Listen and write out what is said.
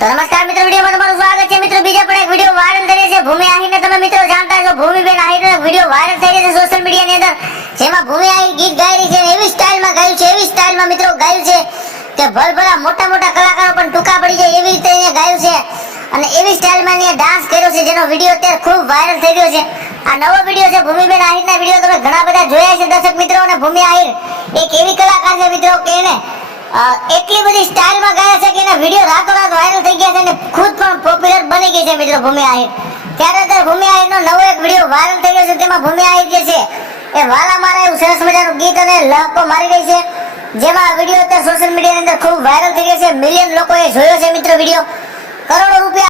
તો નમસ્કાર મિત્રો, વિડિયોમાં તમારું સ્વાગત છે મિત્રો. બીજા પણ એક વિડિયો વાયરલ થઈ રહ્યો છે. ભૂમિ આહિરને તમે મિત્રો જાણતા છો. ભૂમિબેન આહિરનો વિડિયો વાયરલ થઈ રહ્યો છે સોશિયલ મીડિયાની અંદર, જેમાં ભૂમિ આહિર ગીત ગાઈ રહી છે. એવી સ્ટાઇલમાં ગાયું છે, એવી સ્ટાઇલમાં મિત્રો ગાયું છે કે ભલભલા મોટા મોટા કલાકારો પણ ટૂંકા પડી જાય એવી રીતે એને ગાયું છે અને એવી સ્ટાઇલમાં એને ડાન્સ કર્યો છે, જેનો વિડિયો અત્યારે ખૂબ વાયરલ થઈ રહ્યો છે. આ નવો વિડિયો છે. ભૂમિબેન આહિરના વિડિયો તમે ઘણા બધા જોયા છે દર્શક મિત્રો. અને ભૂમિ આહિર એક એવી કલાકાર છે મિત્રો કે એને એટલી બધી સ્ટાઇલમાં ગાયા છે કે એના વિડિયો રાતોરાત વાયરલ થઈ ગયા છે અને ખુદ પણ પોપ્યુલર બની ગઈ છે મિત્રો ભૂમિ આહિર. ત્યારે ભૂમિ આહિરનો નવો એક વિડિયો વાયરલ થઈ રહ્યો છે. તેમાં ભૂમિ આહિર જે છે એ વાલા મારા એવું સરસ મજાનું ગીત અને લહકો મારી રહી છે, જેમાં આ વિડિયો અત્યારે સોશિયલ મીડિયાની અંદર ખૂબ વાયરલ થઈ રહ્યો છે. મિલિયન લોકોએ જોયો છે મિત્રો વિડિયો. કરોડો રૂપિયા